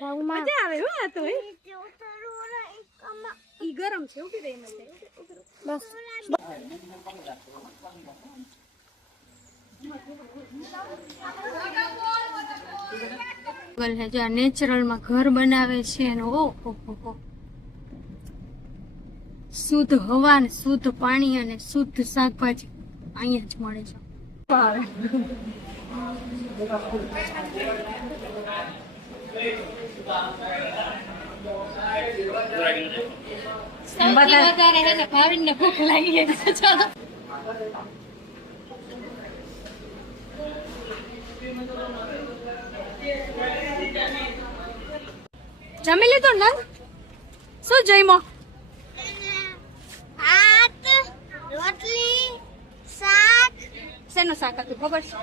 મજા આવે હો આ તો ઈ ગરમ છે ઉભી રહી મને બસ બોલ હે જો નેચરલ માં ઘર બનાવે છે અને ઓહો શુદ્ધ હવા ને શુદ્ધ પાણી અને શુદ્ધ શાકભાજી અહીંયા જ મળે છે વધારે હે ને ભાવિનને ભૂખ લાગી છે જમી લીધું ને શું જમ્યો ભાત રોટલી શાક શેનું શાક હતું ખબર છે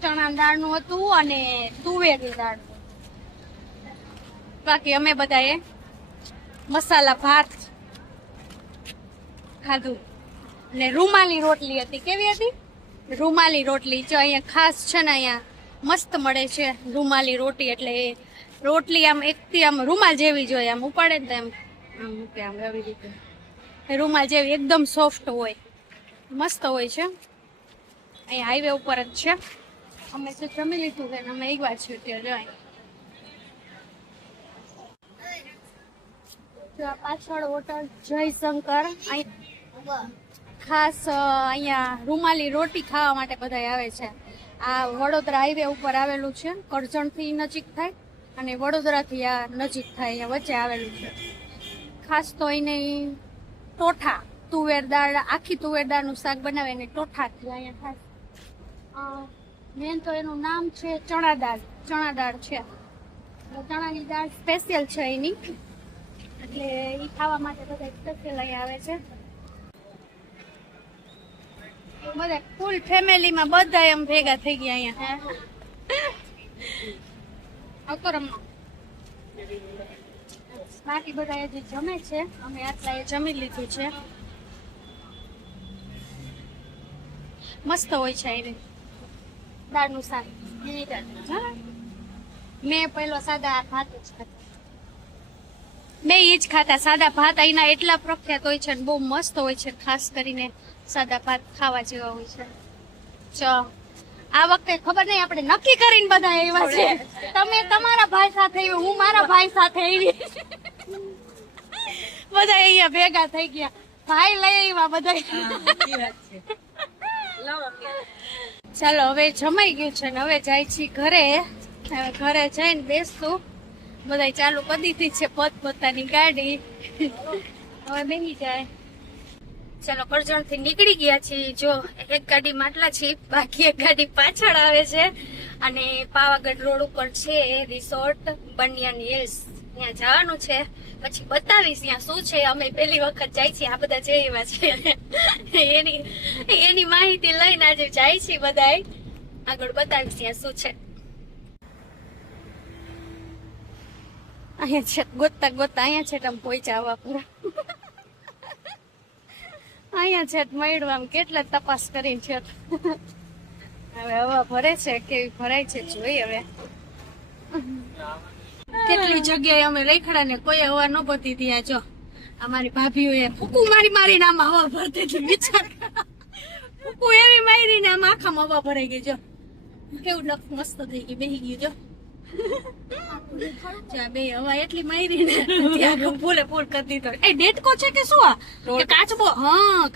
ચણા દાળનું હતું અને તુવેરની દાળ બાકી અમે બધાએ મસાલા ભાત ખાધું અને રૂમાલી રોટલી હતી કેવી હતી રૂમાલી રોટલી જો અહીંયા ખાસ છે ને અહીંયા મસ્ત મળે છે રૂમાલી રોટી એટલે રોટલી આમ એકથી આમ રૂમાલ જેવી જ હોય આમ ઉપાડે ને એમ આમ મૂકે આમ એવી રીતે રૂમાલ જેવી એકદમ સોફ્ટ હોય મસ્ત હોય છે અહીંયા હાઈવે ઉપર જ છે અમે તો જમી લીધું છે અમે એક વાર છીએ ત્યાં જાય પાછળ હોટલ જયશંકર ખાસ અહીંયા રૂમાલી રોટી ખાવા માટે બધા આવે છે આ વડોદરા હાઈવે ઉપર આવેલું છે કરજણથી નજીક થાય અને વડોદરાથી આ નજીક થાય અહીંયા વચ્ચે આવેલું છે ખાસ તો એને ટોઠા તુવેર દાળ આખી તુવેર દાળનું શાક બનાવે ને ટોઠા અહીંયા ખાસ મેન તો એનું નામ છે ચણા દાળ છે ચણાની દાળ સ્પેશિયલ છે એની એટલે એ ખાવા માટે બધા સ્પેશિયલ અહીંયા આવે છે બધા ફૂલ ફેમિલીમાં બધા એમ ભેગા થઈ ગયા અહીંયા બાકી બધા જે જમે છે અમે આટલા એ જમી લીધું છે મસ્ત હોય છે એને દાળનું શાક મેં પહેલો સાદા ભાત જ ખાતા મેં એ જ ખાતા સાદા ભાત અહીંના એટલા પ્રખ્યાત હોય છે ને બહુ મસ્ત હોય છે ખાસ કરીને સાદા ભાત ખાવા જેવા હોય છે ચો આ વખતે ખબર નહીં આપણે નક્કી કરીને બધા આવ્યા છે તમે તમારા ભાઈ સાથે આવ્યો હું મારા ભાઈ સાથે આવી બધા અહીંયા ભેગા થઈ ગયા ભાઈ લઈ આવ્યા બધા ચાલો હવે જમાઈ ગયું છે ને હવે જાય છે ઘરે ઘરે જઈને બેસતું બધા ચાલુ કરી દીધી છે પોતપોતાની ગાડી હવે બેસી જાય ચાલો કરજણ થી નીકળી ગયા છીએ જો એક ગાડી માટલા છે બાકી એક ગાડી પાછળ આવે છે અને પાવાગઢ રોડ ઉપર છે રિસોર્ટ બનિયાન હિલ્સ ત્યાં જવાનું છે પછી બતાવીશ ત્યાં શું છે અમે પહેલી વખત જાય છીએ આ બધા જે એવા છે એની માહિતી લઈને આજે જાય છે બધા આગળ બતાવીશ ત્યાં શું છે અહીંયા છે ગોતતા ગોતતા અહીંયા છે તમે પહોંચ્યા આવા પૂરા અહીંયા છે મળ્યું આમ કેટલા તપાસ કરીને છે હવે હવા ભરે છે કેવી ભરાય છે જોઈ હવે કેટલી જગ્યાએ અમે રેખડા ને કોઈ હવા ન ભરતી ત્યાં જો અમારી ભાભીઓએ ફૂકુ મારીને આમાં હવા ભરતી હતી વિચાર ફૂકુ એવી મારીને આમ આખામાં હવા ભરાઈ ગઈ જો કેવું લખ મસ્ત થઈ ગઈ બેહી ગયું જો બે હવા એટલી મારી ને ત્યાં ફૂલે ફૂલ કરી દીધો એ ડેટકો છે કે શું આ કાચબો હા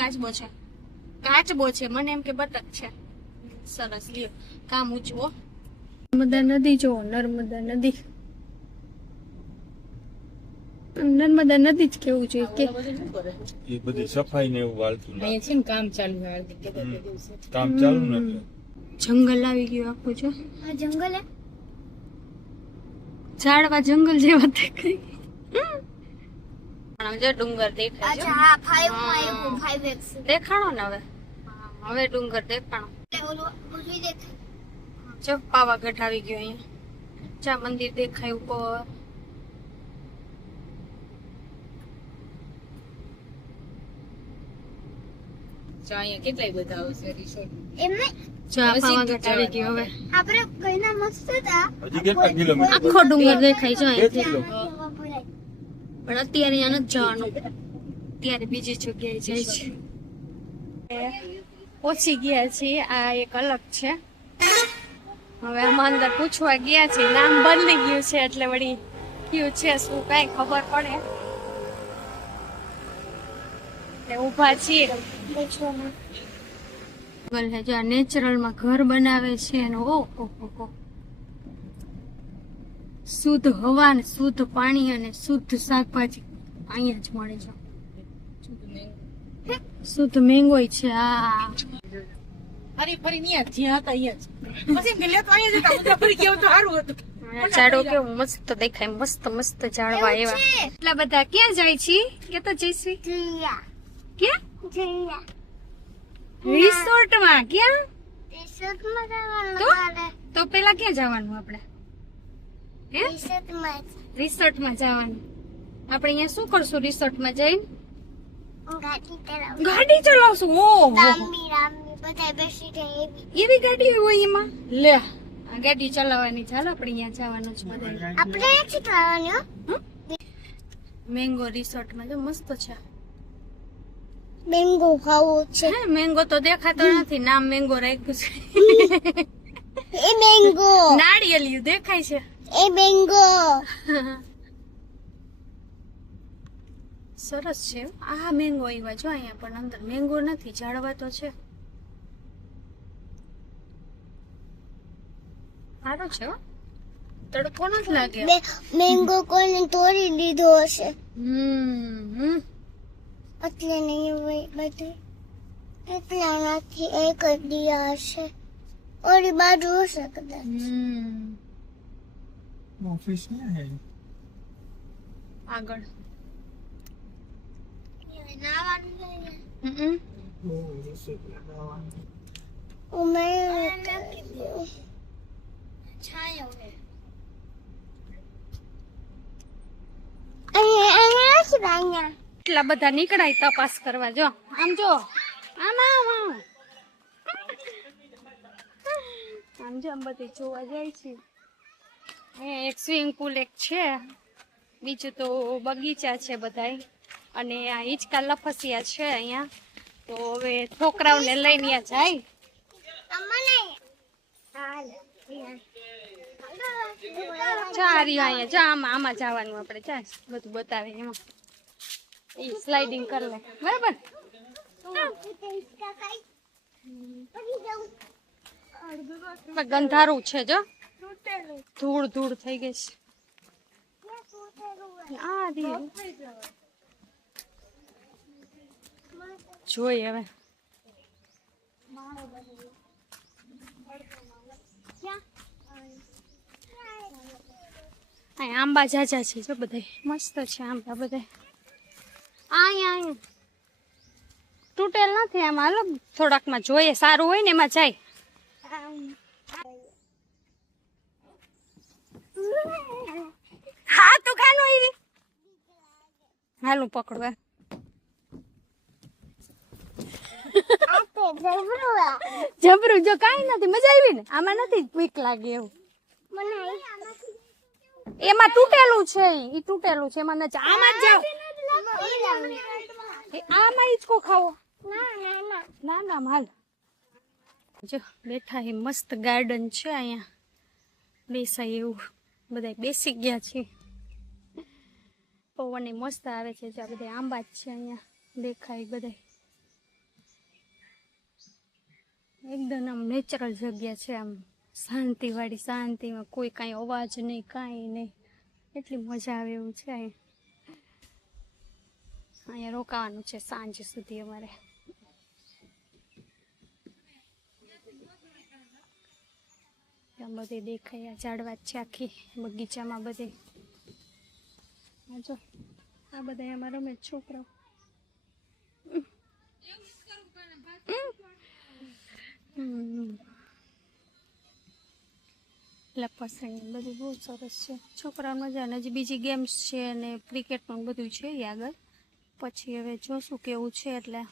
કાચબો છે મને એમ કે બતક છે સરસ લ્યો કામ ઊંચવો નર્મદા નદી જો નર્મદા નદી જ કેવું જોઈએ કે એ બધી સફાઈ ને એવું વાળતું અહીંયા છે ને કામ ચાલુ કામ ચાલુ ને જંગલ આવી ગયું આખું જો આ જંગલ હે ઝાડવા જંગલ જેવા દેખાય જો ડુંગર દેખાય અચ્છા હા 5 માં આવ્યું 5x દેખાણો ને હવે ડુંગર દેખાણો ઓલું દેખાય જો પાવાગઢ આવી ગયો અહીંયા ચા મંદિર દેખાય ઉપર પાછા અહીંયા કેટલાય બધા આવશે રિસોર્ટ. એમને જો આ પાવાગઢ આવી ગયો હવે આપણે કઈના મસ્ત હતા હજી કેટલા કિલોમીટર આખો ડુંગર દેખાય છે બે અહીંથી કિલો પણ અત્યારે અહીંયા નથી જવાનું ત્યારે બીજી જગ્યાએ જાય છે પહોંચી ગયા છીએ આ એક અલગ છે હવે આમાં અંદર પૂછવા ગયા છે નામ બદલી ગયું છે એટલે વળી કયું છે શું કઈ ખબર પડે એટલે ઊભા છીએ બોલે જો નેચરલ માં ઘર બનાવે છે અને ઓહો શુદ્ધ હવા ને શુદ્ધ પાણી અને શુદ્ધ શાકભાજી અહીંયા જ મળે છે શુદ્ધ મેંગો છે આ ફરી ફરી ન્યા જ્યાં હતા અહીંયા જ પછી મિલે તો અહીંયા જતા બધા ફરી ગયા તો સારું હતું. ઝાડો કેવું મસ્ત દેખાય મસ્ત મસ્ત ઝાડવા એવા એટલા બધા ક્યાં જાય છે કે તો જઈશી જીયા ક્યાં જીયા રિસોર્ટ માં ક્યાં રિસોર્ટમાં જવાનું તો? તારે તો પેલા ક્યાં જવાનું આપણે હે રિસોર્ટમાં રિસોર્ટ માં જવાનું આપણે અહીંયા શું કરશું રિસોર્ટ માં જઈને ગાડી ચલાવ ગાડી ચલાવશું ઓહો રામી રામી બધા બેસી જાય એવી એવી ગાડી હોય એમાં લે આ ગાડી ચલાવવાની ચાલ આપણે અહીંયા જવાનું છે બધા આપણે નથી ખાવાનું મેંગો રિસોર્ટ માં જો મસ્ત છે મેંગો ખાવું છે હે મેંગો તો દેખાતો નથી નામ મેંગો રાખ્યું છે એ મેંગો નાળિયેરિયું દેખાય છે એ મેંગો સરસ છે આ મેંગો આવ્યા જો અહીંયા પણ અંદર મેંગો નથી ઝાડવા તો છે સારો છે હો. તડકો નથી લાગે મેંગો કોઈને તોડી લીધો હશે એટલે નહીં હોય બધું એટલા નથી એક જ દિયા હશે ઓલી બાજુ હશે કદાચ ઓફિસ ને આગળ એટલા બધા નીકળાય તપાસ કરવા જો આમ જો આમ જો આમ બધી જોવા જાય છે અહીંયા એક સ્વિમિંગ પુલ એક છે બીજું તો બગીચા છે બધાય અને આ હિંચકા લફસિયા છે અહીંયા તો હવે છોકરાઓને લઈને જાય ચારી અહીંયા જા આમાં જવાનું આપણે જા બધું બતાવે એમાં એ સ્લાઇડિંગ કરી લે બરાબર ગંધારું છે જો ધૂળ ધૂળ થઈ ગઈ છે આ જોઈએ હવે આંબા જાજા છે જો બધા મસ્ત છે આંબા બધા અહીંયા તૂટેલ નથી આમાં હાલો થોડાક માં જોઈએ સારું હોય ને એમાં જાય હા તો ખાનો એવી હાલું પકડવા જબરું જો કાંઈ નથી મજા આવી ને આમાં નથી બીક લાગે એવું એમાં તૂટેલું છે ઈ તૂટેલું છે એમાં નથી આમાં જ જાઓ આમાં ઈચકો ખાવો ના ના હાલ જો બેઠા એ મસ્ત ગાર્ડન છે અહીંયા બેસાય એવું બધા બેસી ગયા છે પવન મસ્ત આવે છે જ્યાં બધા આંબા જ છે અહીંયા દેખાય બધા એકદમ આમ નેચરલ જગ્યા છે આમ શાંતિ વાળી શાંતિમાં કોઈ કાંઈ અવાજ નહીં કાંઈ નહીં એટલી મજા આવે એવું છે અહીંયા રોકાવાનું છે સાંજ સુધી અમારે બધે દેખાય ઝાડવા છે આખી બગીચામાં બધે જો આ બધા અમારા રમે છોકરાઓ લપસણી બધું બહુ સરસ છે છોકરા મજા ને હજી બીજી ગેમ્સ છે અને ક્રિકેટ પણ બધું છે એ આગળ પછી હવે જોશું કેવું છે એટલે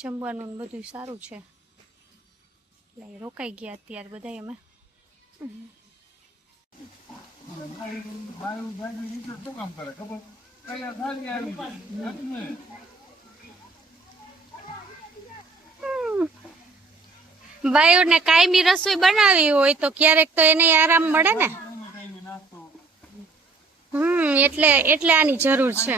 જમવાનું ને બધું સારું છે એટલે રોકાઈ ગયા અત્યારે બધા અમે. શું કામ કરે ખબર? પહેલા થાળી આવી. ભાઈઓને કાયમી રસોઈ બનાવી હોય તો ક્યારેક તો એને આરામ મળે ને. એટલે આની જરૂર છે.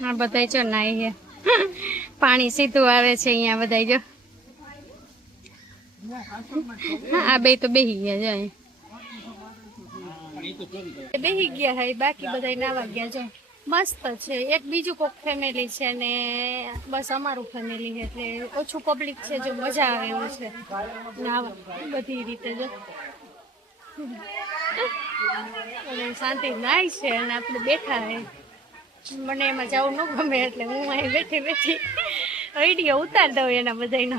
હા બધા જો નાઈ છે. પાણી સીધું આવે છે અહીંયા બધા જો. આ બે તો બેહી ગયા છે. બેહી ગયા હે બાકી બધા નાવા ગયા જો. મસ્ત છે. એક બીજું કોક ફેમિલી છે ને બસ અમારું ફેમિલી છે એટલે ઓછું પબ્લિક છે જો મજા આવે એવું છે નાવા બધી રીતે જો. શાંતિ નાય છે અને આપણે બેઠા હે. મને એમાં જવું ન ગમે એટલે હું અહીં બેઠી વિડીયો ઉતાર દઉં એના બધાનો.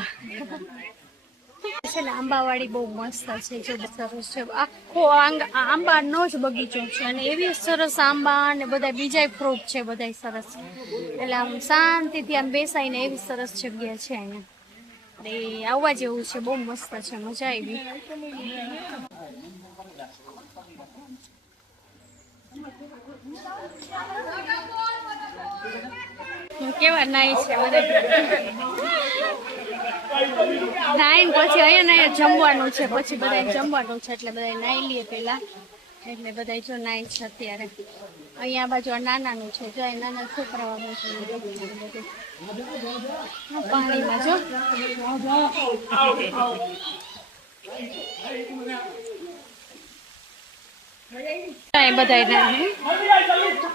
છે ને આંબાવાડી બહુ મસ્ત છે જો સરસ છે. આખો આંબાનો જ બગીચો છે અને એવી સરસ આંબા અને બધા બીજા ફ્રૂટ છે બધા સરસ. એટલે આમ શાંતિથી આમ બેસાઈને એવી સરસ જગ્યા છે અહીંયા. એટલે આવવા જેવું છે. બહુ મસ્ત છે. મજા આવી. કેવા નાઈ છે નાઈન પછી અહીંયા જમવાનું છે. પછી બધા જમવાનું છે એટલે બધા નાઈ લઈએ પેલા. એટલે બધા જો નાઈ છે અત્યારે. અહીંયા બાજુ નાનાનું છે જો નાના છોકરાઓનું છે પાણીમાં જો. બધા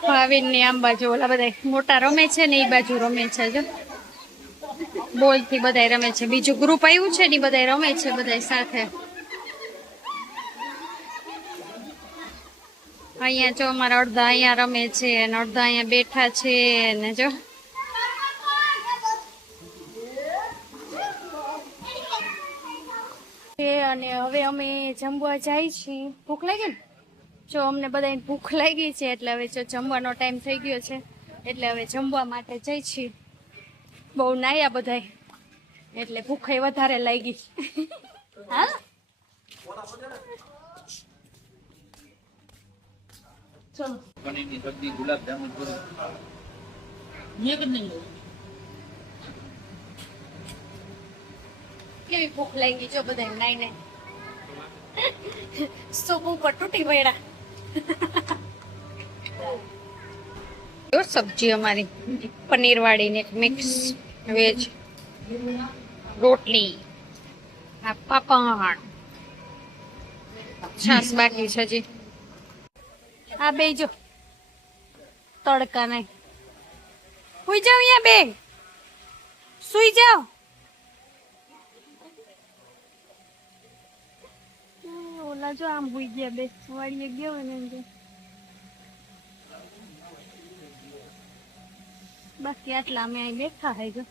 ભાવિન ની આમ બાજુ ઓલા બધા મોટા રમે છે ને એ બાજુ રમે છે જો. બોલ થી બધા રમે છે. બીજું ગ્રુપ આવ્યું છે ને બધા રમે છે બધા સાથે. અહીંયા જો અમારા અડધા અહીંયા રમે છે અને અડધા અહીંયા બેઠા છે ને જો. અને હવે અમે જમવા જાય છીએ. ભૂખ લાગી ને જો અમને બધાને ભૂખ લાગી છે એટલે હવે જો જમવાનો ટાઈમ થઈ ગયો છે એટલે હવે જમવા માટે જઈ છીએ. બહુ નાયા બધા એટલે ભૂખ વધારે લાગી. હા ચલો પનીરની સબ્જી, ગુલાબ જામુન પૂરી. કેવી ભૂખ લાગી જો બધા નાઈ નાઈ. સૂપ ઉપર તૂટી પડ્યા. સબ્જી અમારી પનીર વાળી ને મિક્સ વેજ રોટલી આ પાપડ છાસ બાકી છે હજી. આ બે જો તડકા નહીં. સુઈ જાવ અહીંયા બે સુઈ જાવ. ઓલા જો આમ સુઈ ગયા બે વાળીએ ગયો ને એમ. બાકી આટલા અમે અહીં બેઠા હે જો.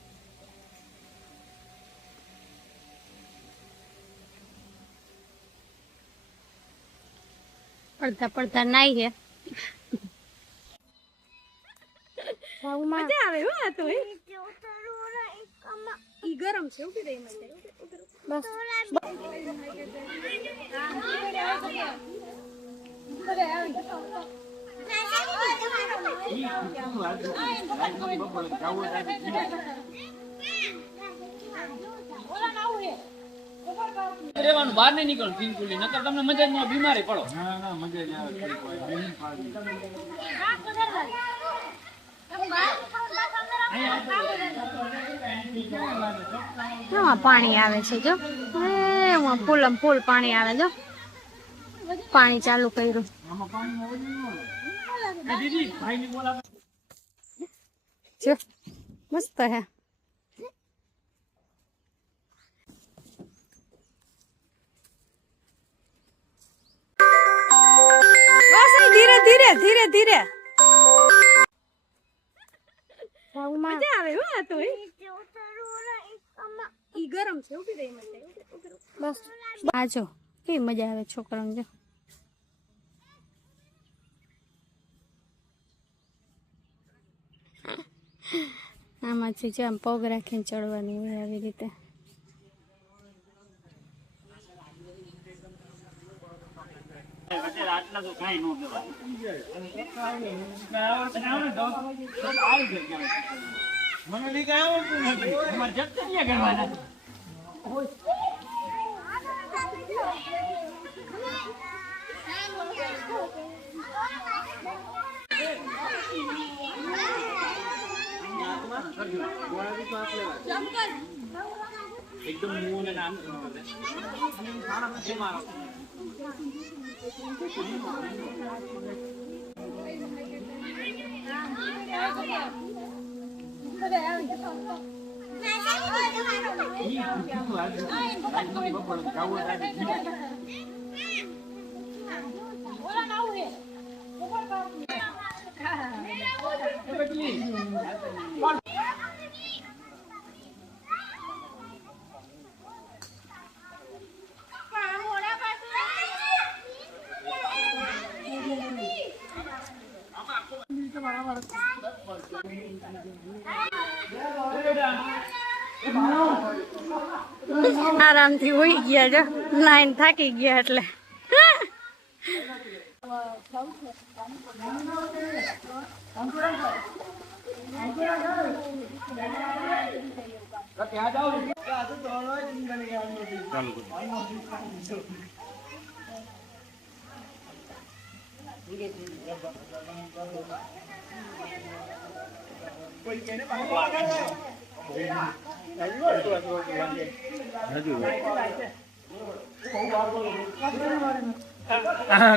પડતા નાઈ હે. મજા આવે હો આ તો. ઈ ગરમ છે ઉભી રહી મને બસ. રહેવાનું બહાર નહીં નીકળવું બિલકુલ નકર તમને મજા ન બીમારી પડો. ના મજા જ આવે. પાણી આવે છે જો. ફૂલમ ફૂલ પાણી આવે જો. પાણી ચાલુ કર્યું. જો મસ્ત હે. બસ ધીરે ધીરે ધીરે ધીરે. મજા આવે હો આ તો. ઈ ગરમ છે ઉભી રહી મને બસ. આ જો કેવી મજા આવે છોકરાને જો. આમાંથી જે આમ પગ રાખીને ચડવાની હોય આવી રીતે. મને લીધે આવડતું નથી. તમારે જપ્ત નહીં કરવાના. એકદમ મૂળ અને આમ આરામથી હોઈ ગયા જો નાઈન થાકી ગયા એટલે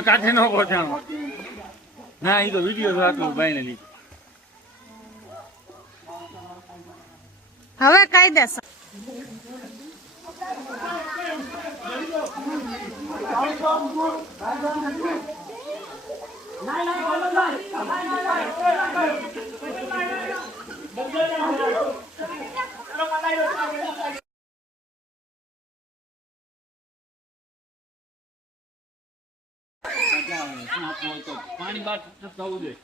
કાઠે નો પહોંચાણો ના એ તો વિડીયો તો આટલું ભાઈ ને લીધું. હવે કાયદેસર પાણી બહાર થવું જોઈએ.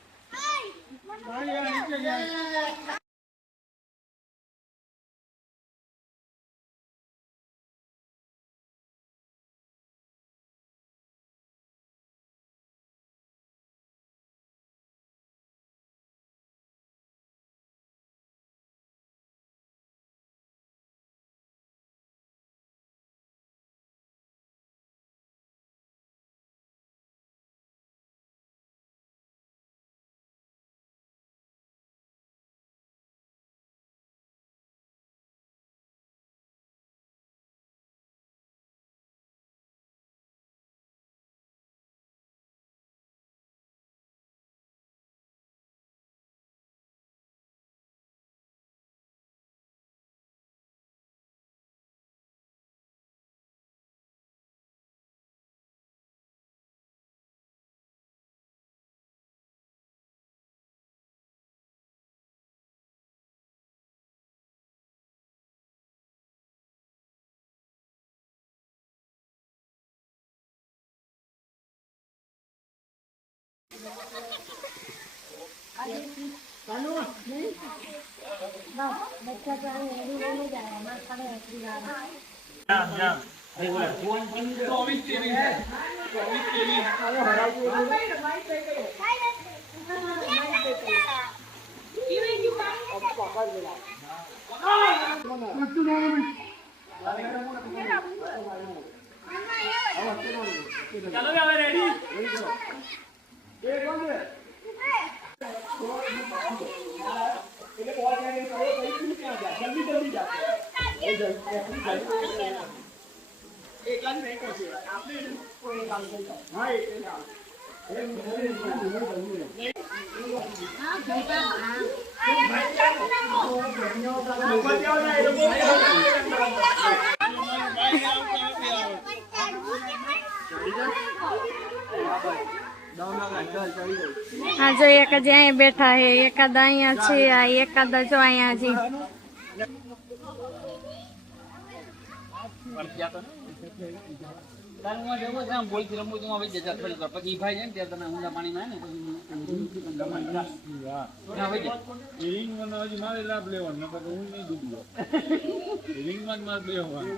આ જો એક જ અહીંયા બેઠા હે, એકાદ અહીંયા છે, આ એકાદ જો અહીંયા છે. પણ ત્યાં તો તારું માં જવું છે આમ બોલથી રમવું તું આવી જજા થોડી વાર પછી ઈ ભાઈ છે ને ત્યાં તને ઊંડા પાણીમાં આવે ને પછી ત્યાં વહી જાય. એ રિંગમાં હજી મારે લાભ લેવાનો નકર તો હું નહીં ડૂબ્યો રિંગમાં જ મારે બેહવાનું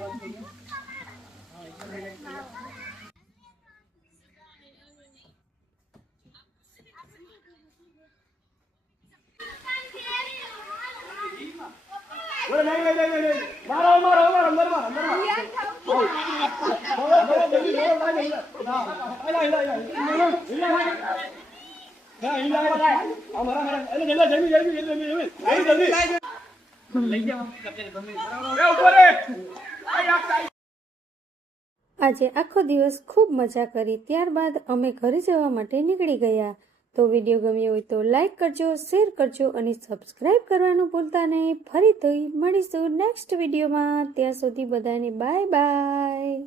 આજે આખો દિવસ ખૂબ મજા કરી. ત્યારબાદ અમે ઘરે જવા માટે નીકળી ગયા. તો વિડીયો ગમ્યો હોય તો લાઈક કરજો, શેર કરજો અને સબસ્ક્રાઈબ કરવાનું ભૂલતા નહીં. ફરીથી મળીશું નેક્સ્ટ વિડીયોમાં. ત્યાં સુધી બધાને બાય બાય.